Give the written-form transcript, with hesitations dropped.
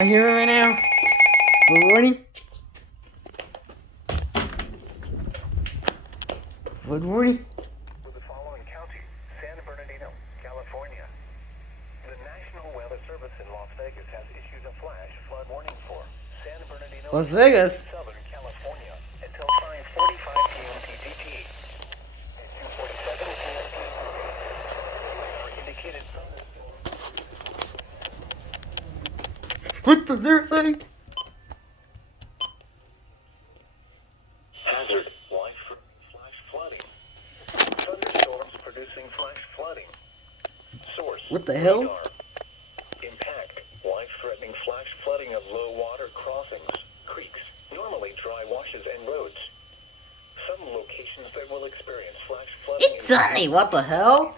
I hear it right now. Good morning. Good morning. With the following county, San Bernardino, California. The National Weather Service in Las Vegas has issued a flash flood warning for San Bernardino, Las Vegas. Southern California until 5:45 p.m. PGT. At 2:47 p.m. are indicated thunderstorms. What the CERASAI? Hazard, flash flooding. Thunderstorms producing flash flooding. Source, What the hell? radar. Impact, life-threatening flash flooding of low water crossings, creeks, normally dry washes and roads. Some locations that will experience flash flooding. It's sunny. What the hell?